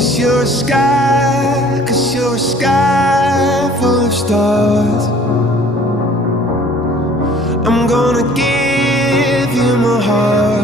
Cause you're a sky full of stars. I'm gonna give you my heart.